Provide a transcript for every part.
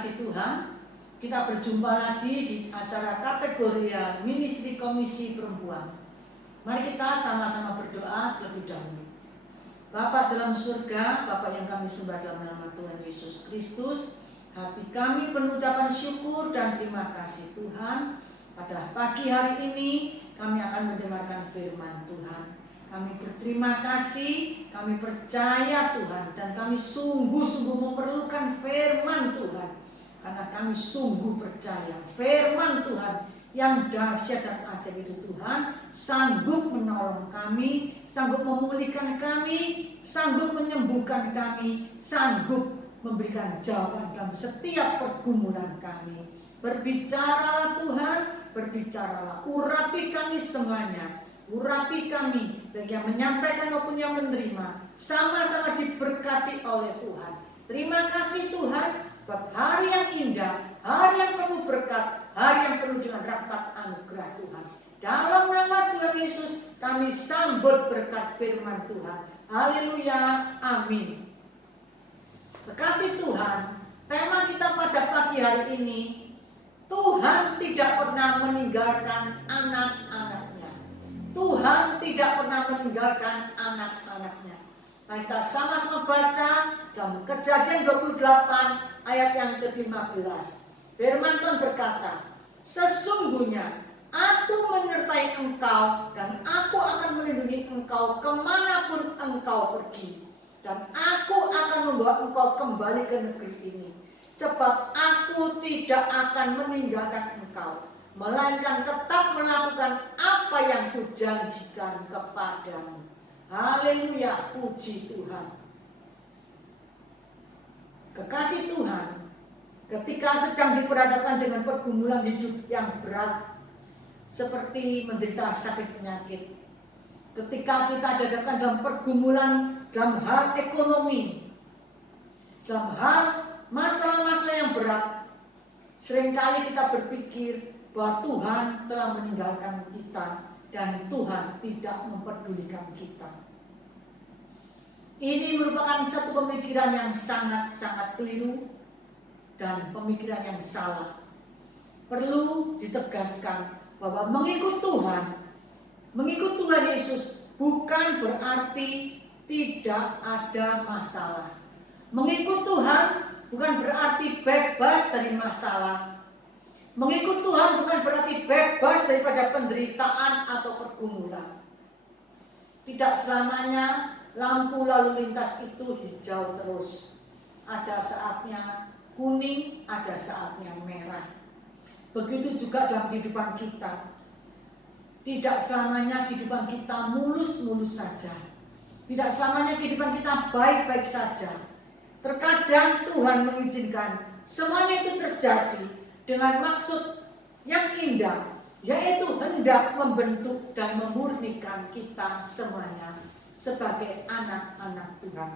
kasih Tuhan, kita berjumpa lagi di acara kategori Ministry Komisi Perempuan. Mari kita sama-sama berdoa terlebih dahulu. Bapa dalam surga, Bapa yang kami sembah dalam nama Tuhan Yesus Kristus, hati kami penuh ucapan syukur dan terima kasih Tuhan. Pada pagi hari ini kami akan mendengarkan firman Tuhan. Kami berterima kasih, kami percaya Tuhan, dan kami sungguh-sungguh memerlukan firman Tuhan. Karena kami sungguh percaya firman Tuhan yang dahsyat dan ajaib itu Tuhan sanggup menolong kami, sanggup memulihkan kami, sanggup menyembuhkan kami, sanggup memberikan jawaban dalam setiap pergumulan kami. Berbicaralah Tuhan, berbicaralah, urapi kami semuanya. Urapi kami, baik yang menyampaikan maupun yang menerima, sama-sama diberkati oleh Tuhan. Terima kasih Tuhan buat hari yang indah, hari yang penuh berkat, hari yang penuh dengan rahmat anugerah Tuhan. Dalam nama Tuhan Yesus kami sambut berkat firman Tuhan. Haleluya, amin. Kekasih Tuhan, tema kita pada pagi hari ini, Tuhan tidak pernah meninggalkan anak-anaknya. Tuhan tidak pernah meninggalkan anak-anaknya. Mari kita sama-sama baca dalam Kejadian 28 ayat yang ke-15. Firman Tuhan berkata, sesungguhnya aku menyertai engkau dan aku akan melindungi engkau kemanapun engkau pergi. Dan aku akan membawa engkau kembali ke negeri ini. Sebab aku tidak akan meninggalkan engkau, melainkan tetap melakukan apa yang kujanjikan kepadamu. Haleluya, puji Tuhan. Kekasih Tuhan, ketika sedang diperhadapkan dengan pergumulan hidup yang berat, seperti menderita sakit penyakit, ketika kita dihadapkan dalam pergumulan dalam hal ekonomi, dalam hal masalah-masalah yang berat, seringkali kita berpikir bahwa Tuhan telah meninggalkan kita dan Tuhan tidak mempedulikan kita. Ini merupakan satu pemikiran yang sangat-sangat keliru dan pemikiran yang salah. Perlu ditegaskan bahwa mengikut Tuhan Yesus bukan berarti tidak ada masalah. Mengikut Tuhan bukan berarti bebas dari masalah. Mengikut Tuhan bukan berarti bebas daripada penderitaan atau pergumulan. Tidak selamanya lampu lalu lintas itu hijau terus. Ada saatnya kuning, ada saatnya merah. Begitu juga dalam kehidupan kita. Tidak selamanya kehidupan kita mulus-mulus saja. Tidak selamanya kehidupan kita baik-baik saja. Terkadang Tuhan mengizinkan semuanya itu terjadi dengan maksud yang indah, yaitu hendak membentuk dan memurnikan kita semuanya sebagai anak-anak Tuhan.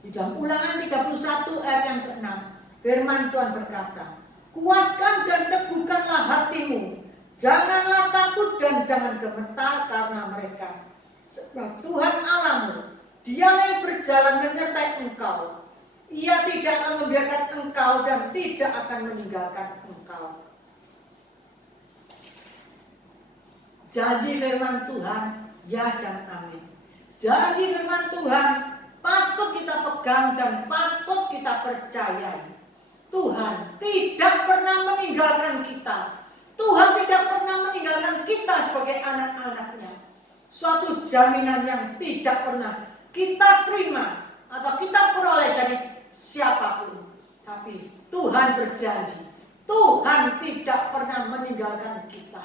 Di dalam Ulangan 31 ayat yang ke-6, firman Tuhan berkata, kuatkan dan teguhkanlah hatimu, janganlah takut dan jangan gemetar karena mereka. Sebab Tuhan Allahmu, Dialah yang berjalan menyertai engkau. Ia tidak akan membiarkan engkau dan tidak akan meninggalkan engkau. Janji firman Tuhan, ya dan amin. Janji firman Tuhan patut kita pegang dan patut kita percayai. Tuhan tidak pernah meninggalkan kita. Tuhan tidak pernah meninggalkan kita sebagai anak-anaknya. Suatu jaminan yang tidak pernah kita terima atau kita peroleh dari siapapun. Tapi Tuhan berjanji, Tuhan tidak pernah meninggalkan kita.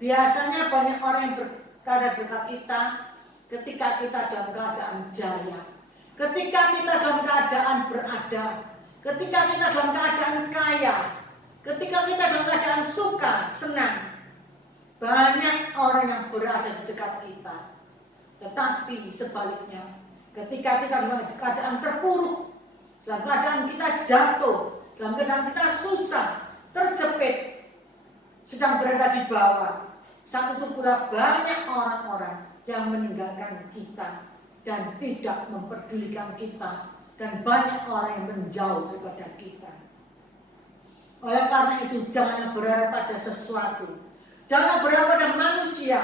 Biasanya banyak orang yang berada dekat kita ketika kita dalam keadaan jaya, ketika kita dalam keadaan berada, ketika kita dalam keadaan kaya, ketika kita dalam keadaan suka, senang. Banyak orang yang berada di dekat kita. Tetapi sebaliknya, ketika kita dalam keadaan terpuruk, dalam keadaan kita jatuh, dalam keadaan kita susah, terjepit, sedang berada di bawah, saat itu pula banyak orang-orang yang meninggalkan kita dan tidak memperdulikan kita dan banyak orang yang menjauh kepada kita. Oleh karena itu, jangan berharap pada sesuatu, jangan berharap pada manusia,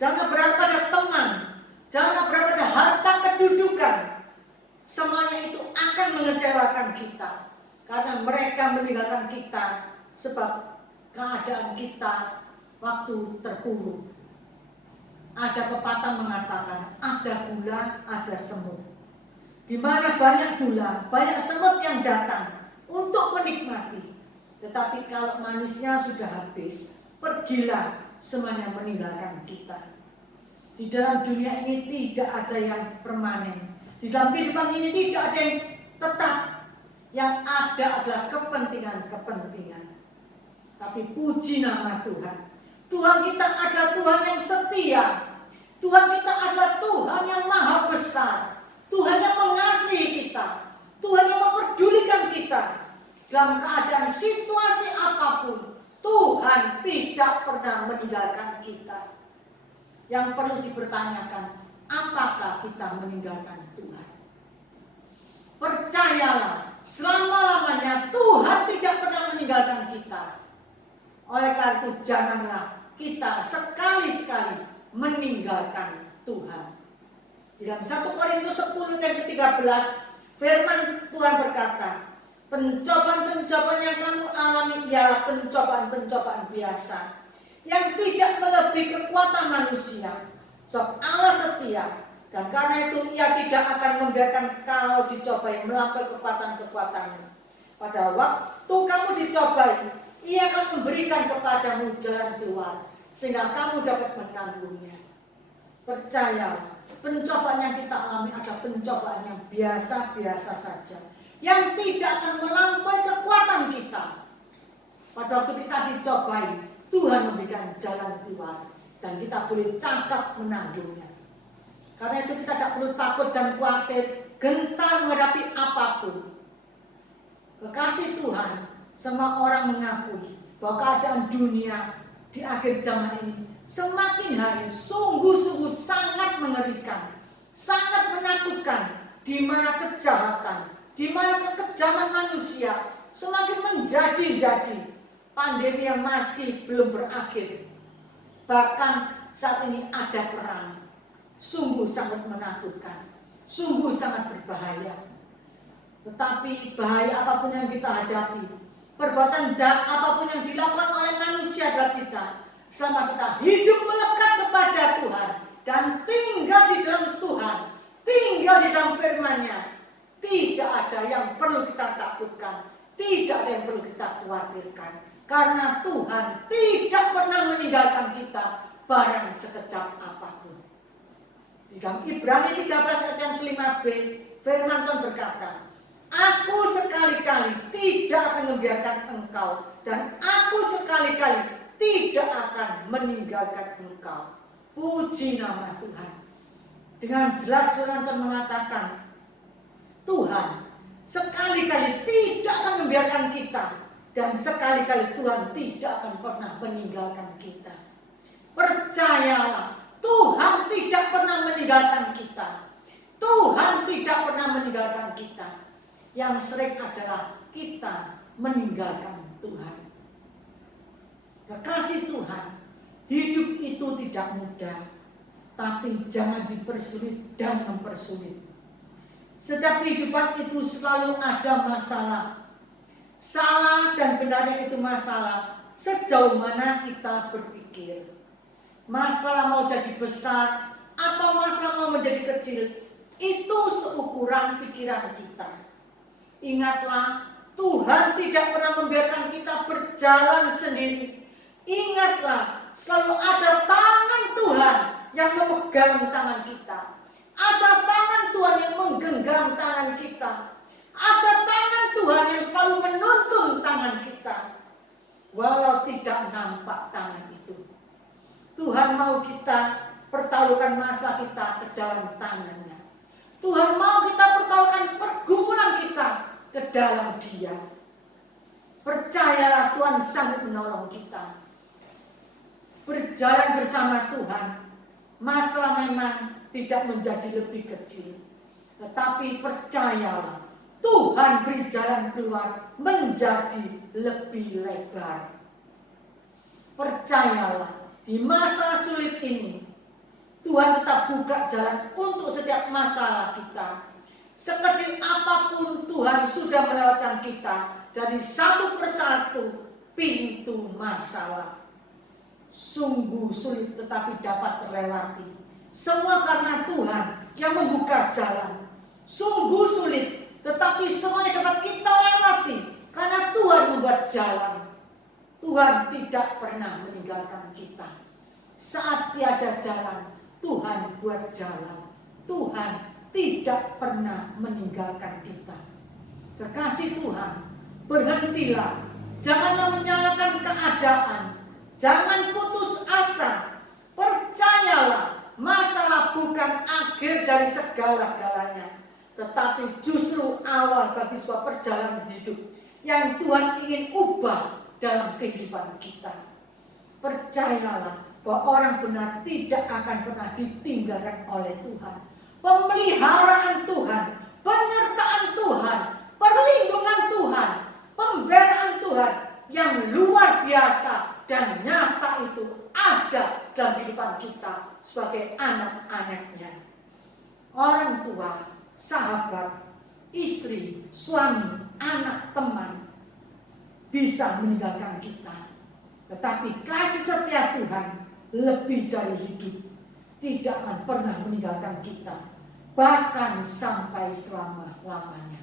jangan berharap pada teman, jangan berharap pada harta kedudukan. Semuanya itu akan mengecewakan kita, karena mereka meninggalkan kita sebab keadaan kita waktu terpuruk. Ada pepatah mengatakan, ada gula, ada semut. Di mana banyak gula, banyak semut yang datang untuk menikmati. Tetapi kalau manisnya sudah habis, pergilah, semuanya meninggalkan kita. Di dalam dunia ini tidak ada yang permanen. Di dalam kehidupan ini tidak ada yang tetap. Yang ada adalah kepentingan-kepentingan. Tapi puji nama Tuhan. Tuhan kita adalah Tuhan yang setia. Tuhan kita adalah Tuhan yang maha besar. Tuhan yang mengasihi kita. Tuhan yang memperdulikan kita. Dalam keadaan situasi apapun, Tuhan tidak pernah meninggalkan kita. Yang perlu dipertanyakan, apakah kita meninggalkan Tuhan? Percayalah, selama-lamanya Tuhan tidak pernah meninggalkan kita. Oleh karena itu, janganlah kita sekali-sekali meninggalkan Tuhan. Di dalam 1 Korintus 10 ayat 13, firman Tuhan berkata, pencobaan-pencobaan yang kamu alami ialah pencobaan-pencobaan biasa, yang tidak melebihi kekuatan manusia. Sebab Allah setia, dan karena itu Ia tidak akan membiarkan kau dicobai melampaui kekuatan-kekuatanmu. Pada waktu kamu dicobai, Ia akan memberikan kepadamu jalan keluar, sehingga kamu dapat menanggungnya. Percayalah, pencobaan yang kita alami adalah pencobaan yang biasa-biasa saja, yang tidak akan melampaui kekuatan kita. Pada waktu kita dicobai, Tuhan memberikan jalan keluar, dan kita boleh cakap menanggungnya. Karena itu kita tidak perlu takut dan khawatir, gentar menghadapi apapun. Kekasih Tuhan, semua orang mengakui bahwa keadaan dunia di akhir zaman ini semakin hari sungguh-sungguh sangat mengerikan, sangat menakutkan, di mana kejahatan, di mana kekejaman manusia semakin menjadi-jadi. Pandemi yang masih belum berakhir, bahkan saat ini ada perang. Sungguh sangat menakutkan, sungguh sangat berbahaya. Tetapi bahaya apapun yang kita hadapi, perbuatan jahat apapun yang dilakukan oleh manusia terhadap kita, selama kita hidup melekat kepada Tuhan dan tinggal di dalam Tuhan, tinggal di dalam firman-Nya, tidak ada yang perlu kita takutkan, tidak ada yang perlu kita khawatirkan. Karena Tuhan tidak pernah meninggalkan kita barang sekejap apapun. Di dalam Ibrani 13 ayat yang ke-5b, firman Tuhan berkata, Aku sekali-kali tidak akan membiarkan engkau, dan aku sekali-kali tidak akan meninggalkan engkau. Puji nama Tuhan. Dengan jelas firman Tuhan mengatakan, Tuhan sekali-kali tidak akan membiarkan kita, dan sekali-kali Tuhan tidak akan pernah meninggalkan kita. Percayalah, Tuhan tidak pernah meninggalkan kita. Tuhan tidak pernah meninggalkan kita. Yang sering adalah kita meninggalkan Tuhan. Kekasih Tuhan, hidup itu tidak mudah, tapi jangan dipersulit dan mempersulit. Setiap kehidupan itu selalu ada masalah. Salah dan benarnya itu masalah, sejauh mana kita berpikir. Masalah mau jadi besar atau masalah mau menjadi kecil, itu seukuran pikiran kita. Ingatlah, Tuhan tidak pernah membiarkan kita berjalan sendiri. Ingatlah, selalu ada tangan Tuhan yang memegang tangan kita. Ada tangan Tuhan yang menggenggam tangan kita. Ada tangan Tuhan yang selalu menuntun tangan kita. Walau tidak nampak tangan itu, Tuhan mau kita pertaruhkan masa kita ke dalam tangan-Nya. Tuhan mau kita pertaruhkan pergumulan kita ke dalam Dia. Percayalah, Tuhan sanggup menolong kita. Berjalan bersama Tuhan, masalah memang tidak menjadi lebih kecil. Tetapi percayalah, Tuhan beri jalan keluar menjadi lebih lebar. Percayalah, di masa sulit ini Tuhan tetap buka jalan untuk setiap masalah kita. Sekecil apapun Tuhan sudah melewatkan kita dari satu persatu pintu masalah. Sungguh sulit tetapi dapat terlewati. Semua karena Tuhan yang membuka jalan. Sungguh sulit tetapi semuanya dapat kita lewati karena Tuhan membuat jalan. Tuhan tidak pernah meninggalkan kita. Saat tiada jalan, Tuhan buat jalan. Tuhan tidak pernah meninggalkan kita. Kekasih Tuhan, berhentilah. Janganlah menyalahkan keadaan. Jangan putus asa. Percayalah, masalah bukan akhir dari segala-galanya, tetapi justru awal bagi sebuah perjalanan hidup yang Tuhan ingin ubah dalam kehidupan kita. Percayalah bahwa orang benar tidak akan pernah ditinggalkan oleh Tuhan. Pemeliharaan Tuhan, penyertaan Tuhan, perlindungan Tuhan, pembelaan Tuhan yang luar biasa dan nyata itu ada dalam kehidupan kita sebagai anak-anaknya. Orang tua, sahabat, istri, suami, anak, teman bisa meninggalkan kita. Tetapi kasih setia Tuhan lebih dari hidup, tidak akan pernah meninggalkan kita, bahkan sampai selama-lamanya.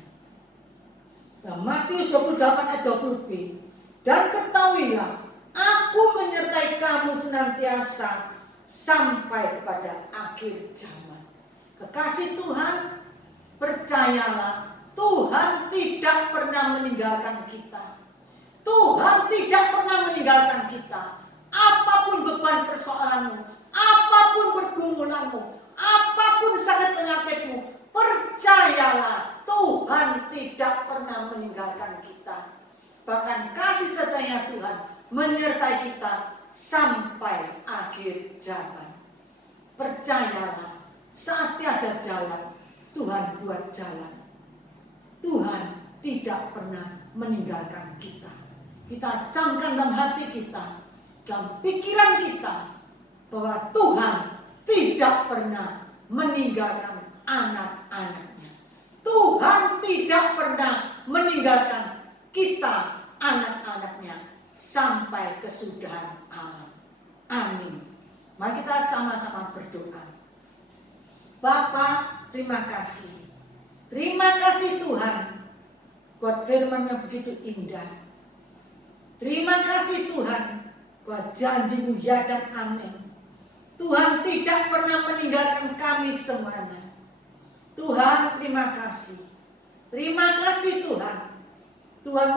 Matius 28 ayat 20b, dan ketahuilah, aku menyertai kamu senantiasa sampai kepada akhir zaman. Kekasih Tuhan, percayalah, Tuhan tidak pernah meninggalkan kita. Tuhan tidak pernah meninggalkan kita. Apapun beban persoalanmu, apapun pergumulanmu, apapun sakit penyakitmu, percayalah, Tuhan tidak pernah meninggalkan kita. Bahkan kasih setianya Tuhan menyertai kita sampai akhir zaman. Percayalah, saat tiada jalan, Tuhan buat jalan. Tuhan tidak pernah meninggalkan kita. Kita camkan dalam hati kita, dalam pikiran kita, bahwa Tuhan tidak pernah meninggalkan anak-anaknya. Tuhan tidak pernah meninggalkan kita, anak-anaknya, sampai kesudahan alam. Amin. Mari kita sama-sama berdoa. Bapa, terima kasih. Terima kasih Tuhan buat firman yang begitu indah. Terima kasih Tuhan buat janji-Mu ya dan amin. Tuhan tidak pernah meninggalkan kami semuanya. Tuhan, terima kasih. Terima kasih Tuhan. Tuhan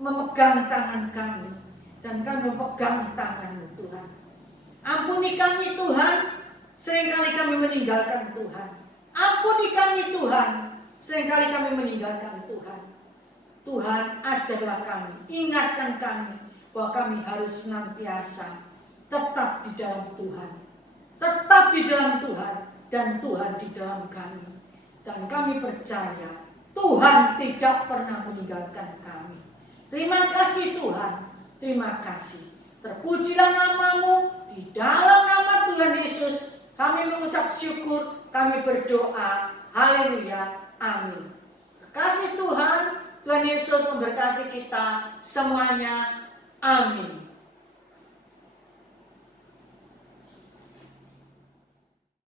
memegang tangan kami dan kami memegang tangan-Mu Tuhan. Ampuni kami Tuhan, seringkali kami meninggalkan Tuhan. Ampuni kami Tuhan, seringkali kami meninggalkan Tuhan. Tuhan, ajarlah kami, ingatkan kami bahwa kami harus senantiasa tetap di dalam Tuhan. Tetap di dalam Tuhan dan Tuhan di dalam kami. Dan kami percaya Tuhan tidak pernah meninggalkan kami. Terima kasih Tuhan, terima kasih. Terpujilah nama-Mu, di dalam nama Tuhan Yesus kami mengucap syukur, kami berdoa. Haleluya, amin. Kasih Tuhan, Tuhan Yesus memberkati kita semuanya. Amin.